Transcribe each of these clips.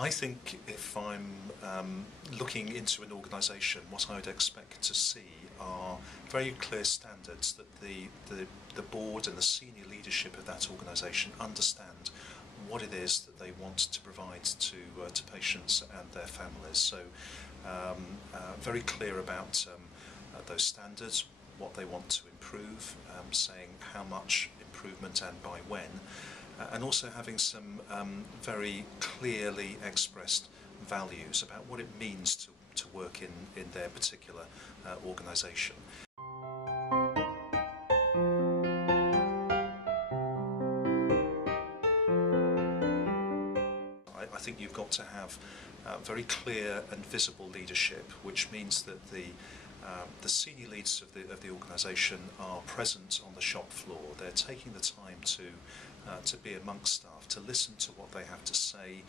I think if I'm looking into an organisation, what I would expect to see are very clear standards that the board and the senior leadership of that organisation understand what it is that they want to provide to patients and their families. So very clear about those standards, what they want to improve, saying how much improvement and by when, and also having some very clearly expressed values about what it means to work in their particular organisation. I think you've got to have very clear and visible leadership, which means that the senior leaders of the organisation are present on the shop floor. They're taking the time to be amongst staff, to listen to what they have to say,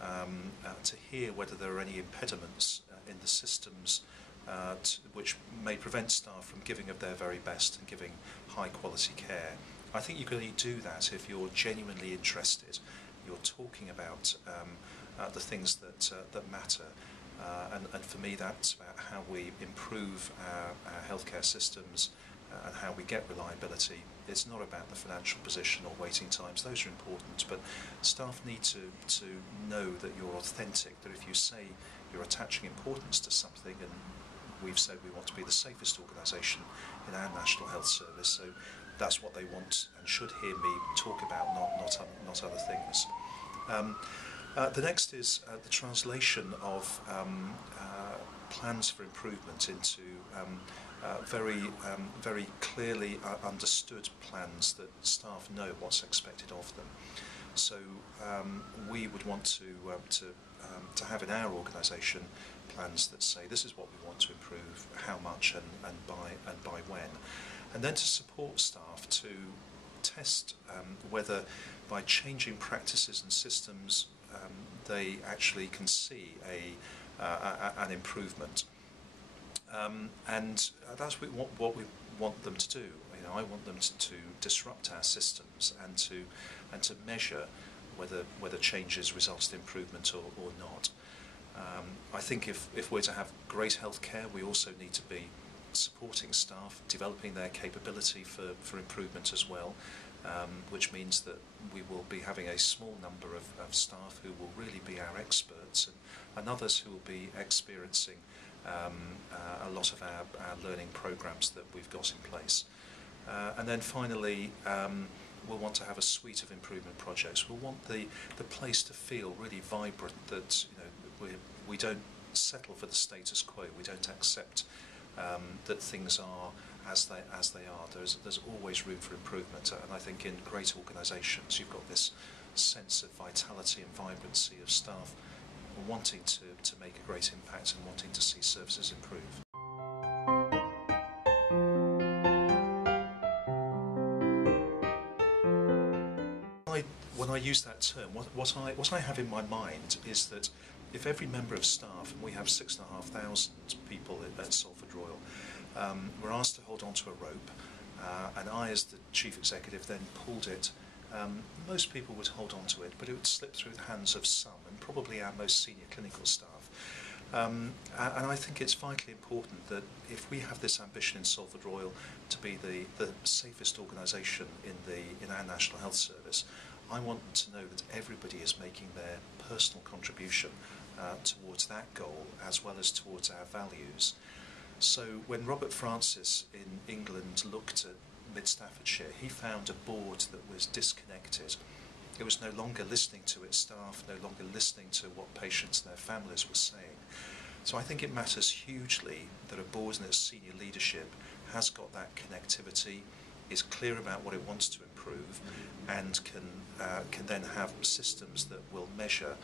to hear whether there are any impediments in the systems which may prevent staff from giving of their very best and giving high quality care. I think you can only do that if you're genuinely interested. You're talking about the things that matter, and for me that's about how we improve our healthcare systems and how we get reliability. It's not about the financial position or waiting times. Those are important, but staff need to know that you're authentic, that if you say you're attaching importance to something, and we've said we want to be the safest organisation in our National Health Service, so that's what they want and should hear me talk about, not other things. The next is the translation of plans for improvement into very clearly understood plans that staff know what's expected of them. So we would want to have in our organisation plans that say this is what we want to improve, how much, and by when, and then to support staff to test whether by changing practices and systems they actually can see an improvement, and that's what we want them to do. You know, I want them to disrupt our systems and to measure whether changes result in improvement or not. I think if we're to have great healthcare, we also need to be supporting staff, developing their capability for improvement as well, which means that we will be having a small number of staff who will really be our experts, and others who will be experiencing a lot of our learning programs that we've got in place. And then finally, we'll want to have a suite of improvement projects. We'll want the place to feel really vibrant, that we don't settle for the status quo, we don't accept that things are as they are. There's always room for improvement, and I think in great organisations you've got this sense of vitality and vibrancy of staff wanting to make a great impact and wanting to see services improve. When I use that term, what I have in my mind is that if every member of staff, and we have 6,500 people at Salford Royal, were asked to hold on to a rope, and I as the Chief Executive then pulled it, most people would hold on to it, but it would slip through the hands of some, and probably our most senior clinical staff. And I think it's vitally important that if we have this ambition in Salford Royal to be the safest organisation in our National Health Service, I want to know that everybody is making their personal contribution towards that goal as well as towards our values. So when Robert Francis in England looked at Mid-Staffordshire, he found a board that was disconnected. It was no longer listening to its staff, no longer listening to what patients and their families were saying. So I think it matters hugely that a board and its senior leadership has got that connectivity, is clear about what it wants to improve, and can then have systems that will measure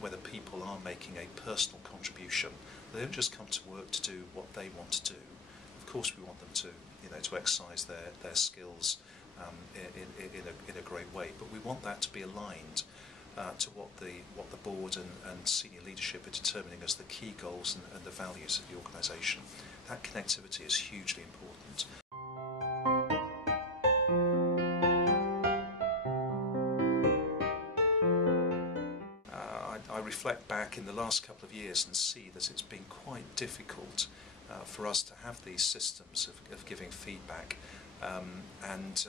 whether people are making a personal contribution. They don't just come to work to do what they want to do. Of course we want them to exercise their skills in a great way, but we want that to be aligned to what the board and senior leadership are determining as the key goals and the values of the organisation. That connectivity is hugely important. I reflect reflect back in the last couple of years and see that it's been quite difficult for us to have these systems of giving feedback, and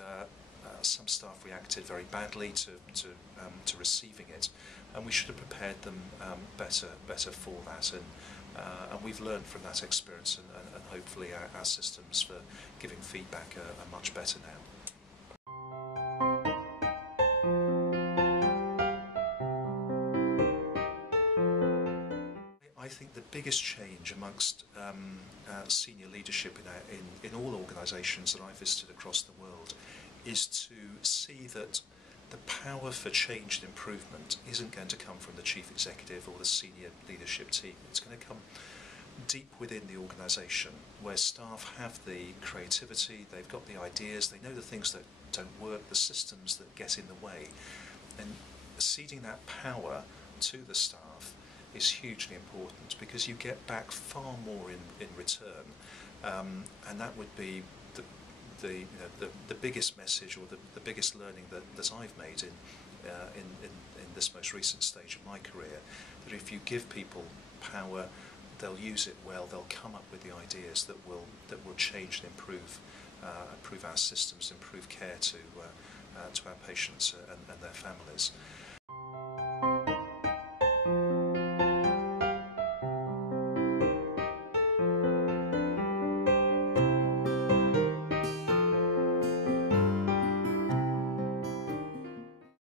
some staff reacted very badly to receiving it, and we should have prepared them better for that, and we've learned from that experience, and hopefully our systems for giving feedback are much better now. I think the biggest change amongst senior leadership in all organisations that I've visited across the world is to see that the power for change and improvement isn't going to come from the chief executive or the senior leadership team. It's going to come deep within the organisation, where staff have the creativity, they've got the ideas, they know the things that don't work, the systems that get in the way, and ceding that power to the staff is hugely important, because you get back far more in return, and that would be the biggest message, or the biggest learning that I've made in this most recent stage of my career, that if you give people power, they'll use it well, they'll come up with the ideas that will change and improve our systems, improve care to our patients and their families.